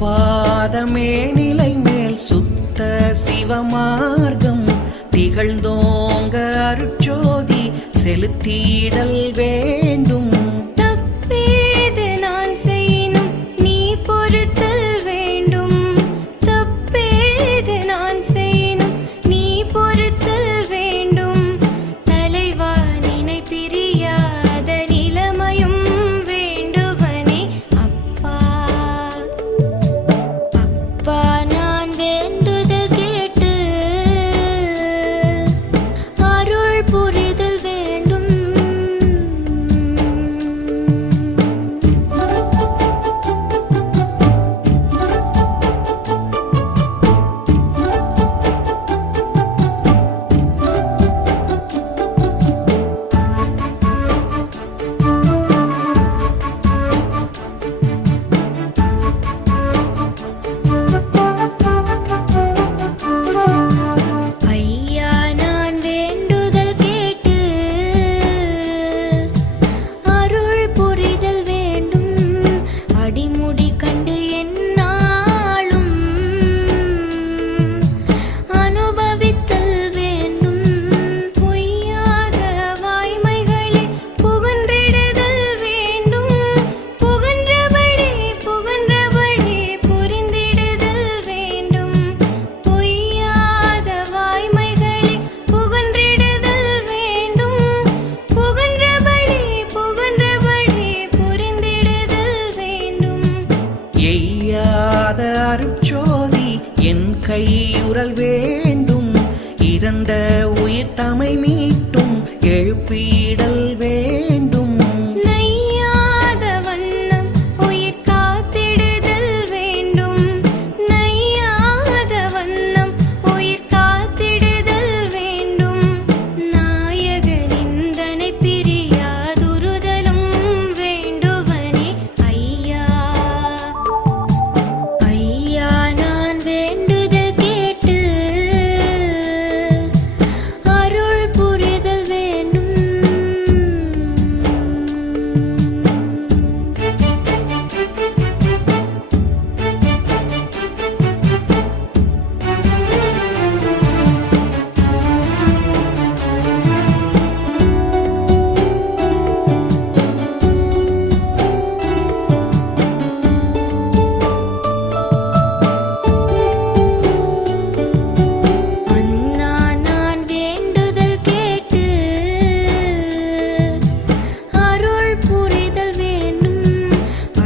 பாதமேனிலை மேல் சுத்த சிவமார்க்கம் திகழ்ந்தோங்க அருட்சோதி செலுத்திடல் வேண்டும். தப்பேது நான் செய்யினும் நீ பொறுத்தல் வேண்டும். தப்பேது நான் செய்யினும் நீ பொறுத்தல் வேண்டும். தலைவா நினை பிரியாத நிலைமையும் வேண்டுவனே அப்பா. அப்பா நான் வேண்டுதல் கேட்டு அருள் புரிதல் வேண்டும். ஐயா நான் வேண்டுதல் கேட்டு அருள் புரிதல் வேண்டும். அடிமுடி கண்டு எந்நாளும் அனுபவித்தல் வேண்டும். பொய்யாத வாய்மைகளை புகன்றிடுதல் வேண்டும். புகன்றபடி புரிந்திடுதல் வேண்டும். பொய்யாத வாய்மைகளை புகன்றிடுதல் வேண்டும். புகன்றபடி புரிந்திடுதல் வேண்டும். எய்யாத அருட்சோதி என் கையுறல் வேண்டும். இறந்த உயிர் தமை மீட்டும் எழுப்பிடல் வேண்டும். நையாத வண்ணம் உயிர் காத்திடுதல் வேண்டும். நையாத வண்ணம் உயிர் காத்திடுதல் வேண்டும். நாயக நிந்தனை பிரியாதுறுதலும் வேண்டுவனே ஐயா. ஐயா நான் வேண்டுதல் கேட்டு அருள் புரிதல் வேண்டும். அண்ணா நான் வேண்டுதல் கேட்டு அருள் புரிதல் வேண்டும்.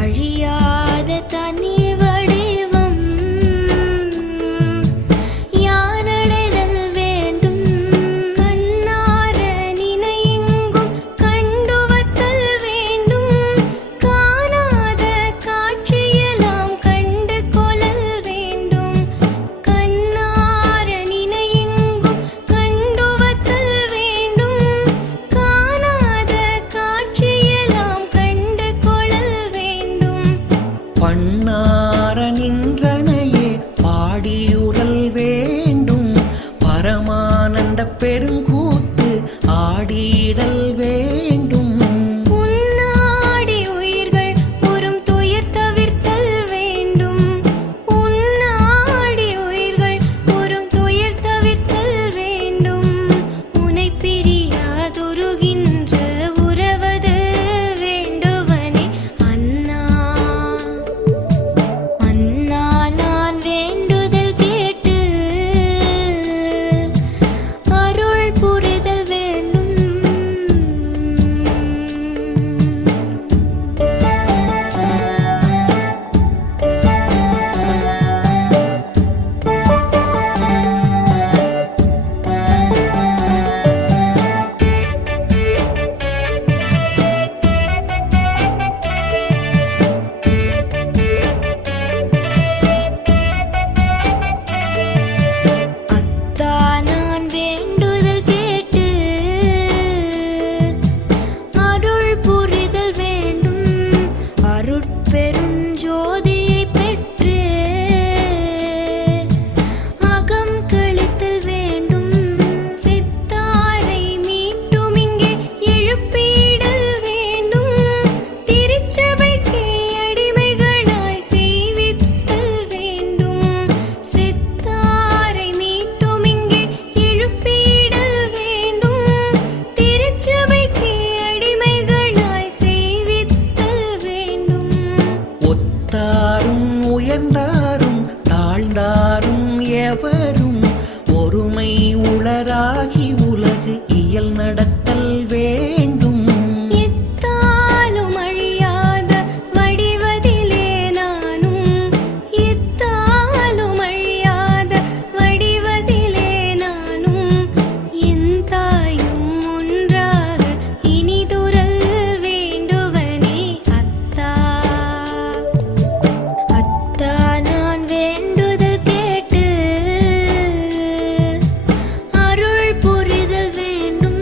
அழியாத தனி வடிவம் யானடைதல் வேண்டும். கண்ணார நினையெங்கும் கண்டுவத்தல் வேண்டும். காணாத காட்சியெல்லாம் கண்டு கொள்ளல் வேண்டும். கண்ணார நினையெங்கும் கண்டுவத்தல் வேண்டும். காணாத காட்சியெல்லாம் கண்டு கொள்ளல் வேண்டும். பண்ணார நின்றனையே பாடியுறல் வேண்டும். பரமானந்த பெருங்கூத்து ஆடிடல் வேண்டும். உன்னாடி உயிர்கள் உறும் துயர் தவிர்த்தல் வேண்டும். உன்னாடி உயிர்கள் உறும் துயர் தவிர்த்தல் வேண்டும். உனை பிரியாதுருகின்ற உறவது வேண்டுவனே அண்ணா. வேண்டும். எத்தாலும் அழியாத வடிவதிலே நானும், எத்தாலும் அழியாத வடிவதிலே நானும், என் தாயும் ஒன்றாக இனிதுரல் வேண்டுவனே அத்தா. அத்தா நான் வேண்டுதல் கேட்டு அருள் புரிதல் வேண்டும்.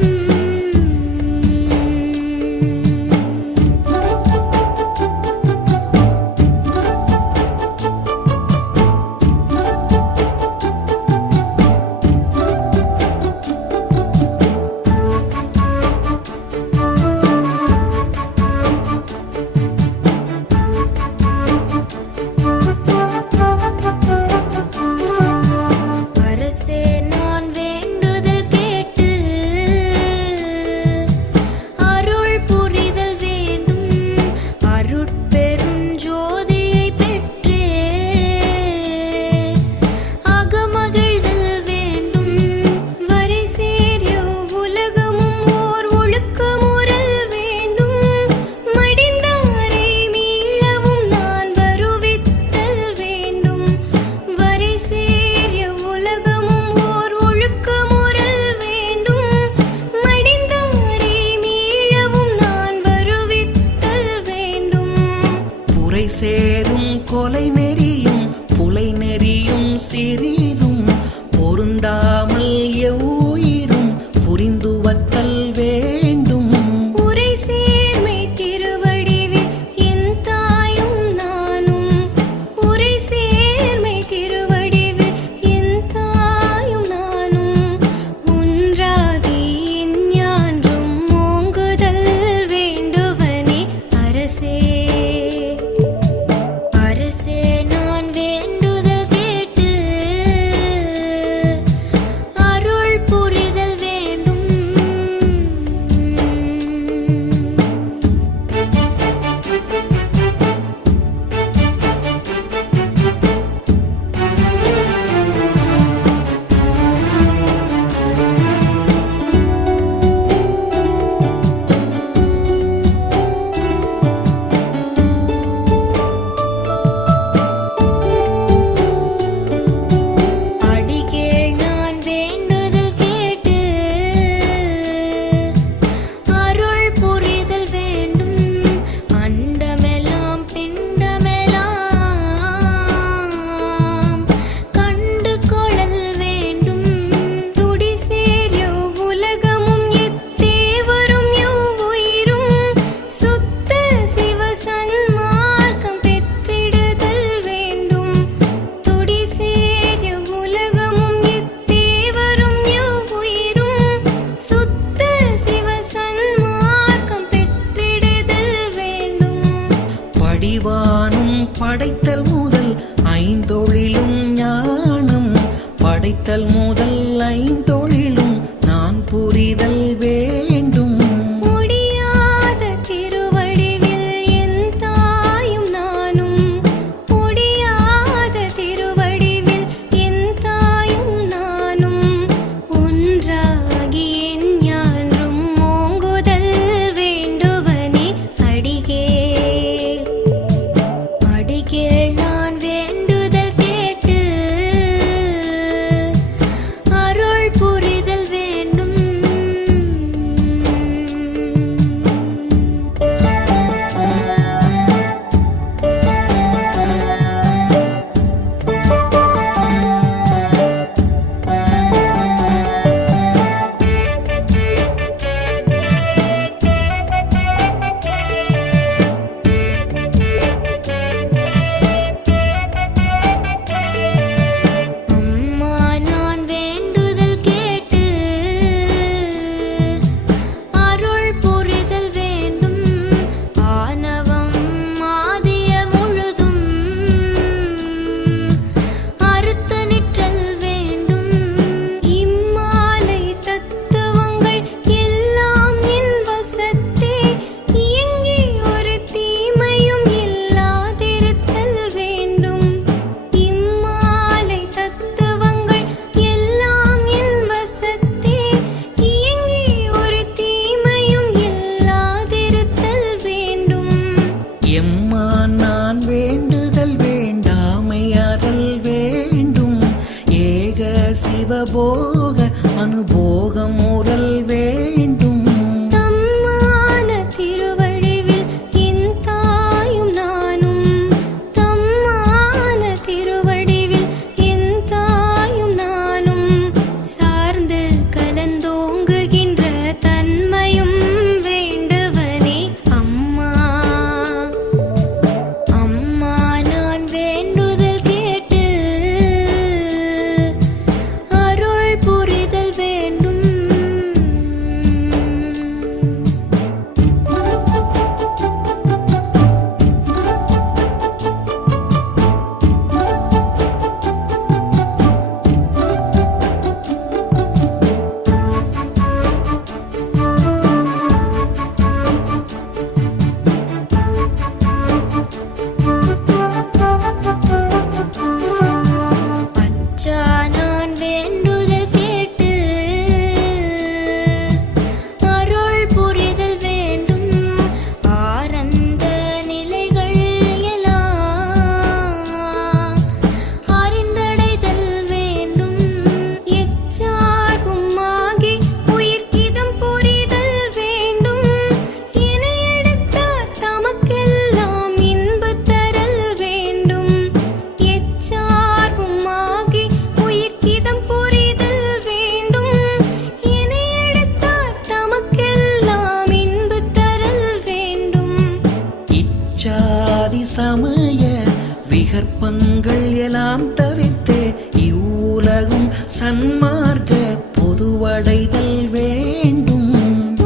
விகற்பங்கள் எல்லாம் தவிர்த்தே இவ்வுலகும் சன்மார்க்க பொதுவடைதல் வேண்டும்.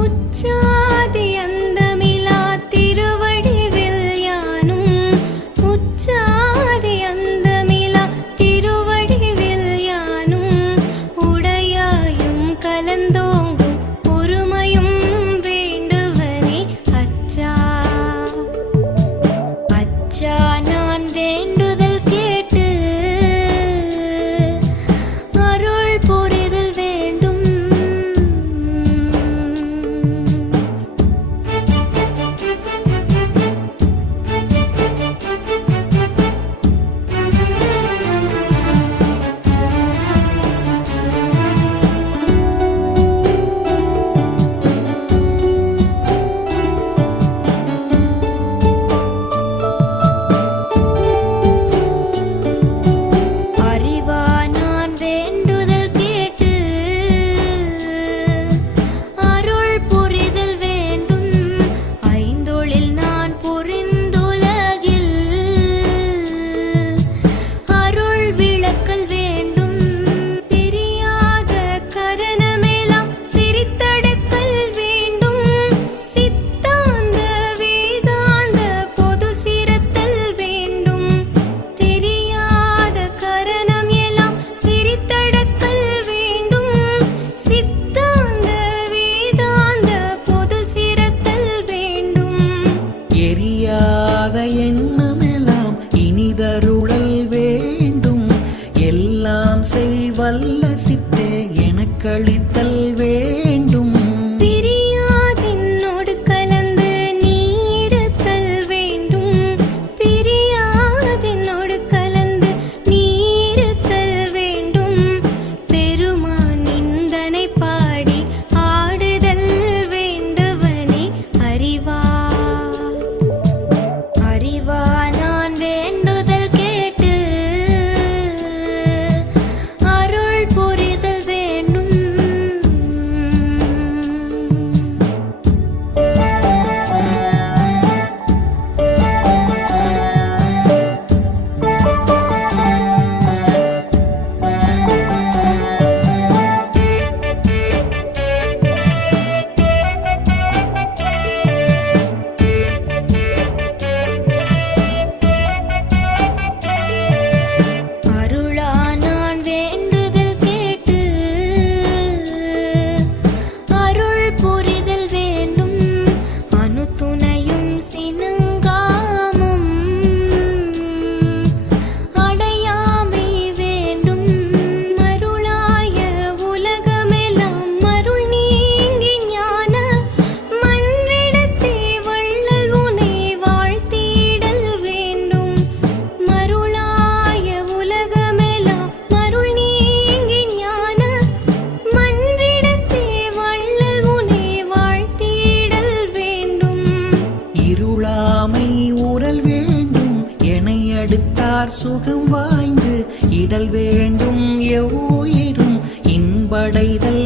உச்சாதி அந்தமிலா திருவடிவில் யானும் உச்சாதி அந்தமிலா திருவடிவில் யானும் உடையாயும் கலந்தோங்கும் பொறுமையும் வேண்டுவனே அச்சா. அச்சா நான் வேண்டுதல் கேட்டு அருள் புரிதல் வேண்டும். அறிவா நான் வேண்டுதல் கேட்டு அருள் புரிதல் வேண்டும். ஐந்தொழில் நான் புரிந்துலகில் அருள் விளக்கல் வேண்டும். தெரியாத கரணமெல்லாம் சிரித்தடக்கல் வேண்டும். சித்தாந்த வேதாந்த பொது சிரத்தல் வேண்டும். தெரியாத கரணம் எல்லாம் சிரித்தடக்கல் வேண்டும். சித்தாந்த வேதாந்த பொது சிரத்தல் வேண்டும். எரியாத எண்ணமெல்லாம் இனிதருளல் வேண்டும். எல்லாம் செய்வல்ல சித்தே எனக்களித்தல் வேண்டும். பிரியாதென்னோடு கலந்து நீருத்தல் வேண்டும். பிரியாதென்னோடு கலந்து நீருத்தல் வேண்டும். பெருமான் நிந்தனை பாடி ஆடுதல் வேண்டுவனே அறிவா. அறிவா நான் வேண்டுதல் கேட்டு அருள் புரிதல் வேண்டும். அருளா நான் வேண்டுதல் கேட்டு அருள் புரிதல் வேண்டும். அணுத்துணையும் சினுங்காமும் அடையாமை வேண்டும். மருளாய உலகமெல்லாம் மருள் நீங்கி ஞான மன்றிடத்தே வள்ளல் உனை வாழ்த்திடல் வேண்டும். மருளாய உலகமெல்லாம் மருள் நீங்கி ஞான மன்றிடத்தே வள்ளல் உனை வாழ்த்திடல் வேண்டும். இருளாமை ஊறல் வேண்டும். எனை அடுத்தார் சுகம் வாய்ந்து இடல் வேண்டும். எவ்வுயிரும் இன்படைதல்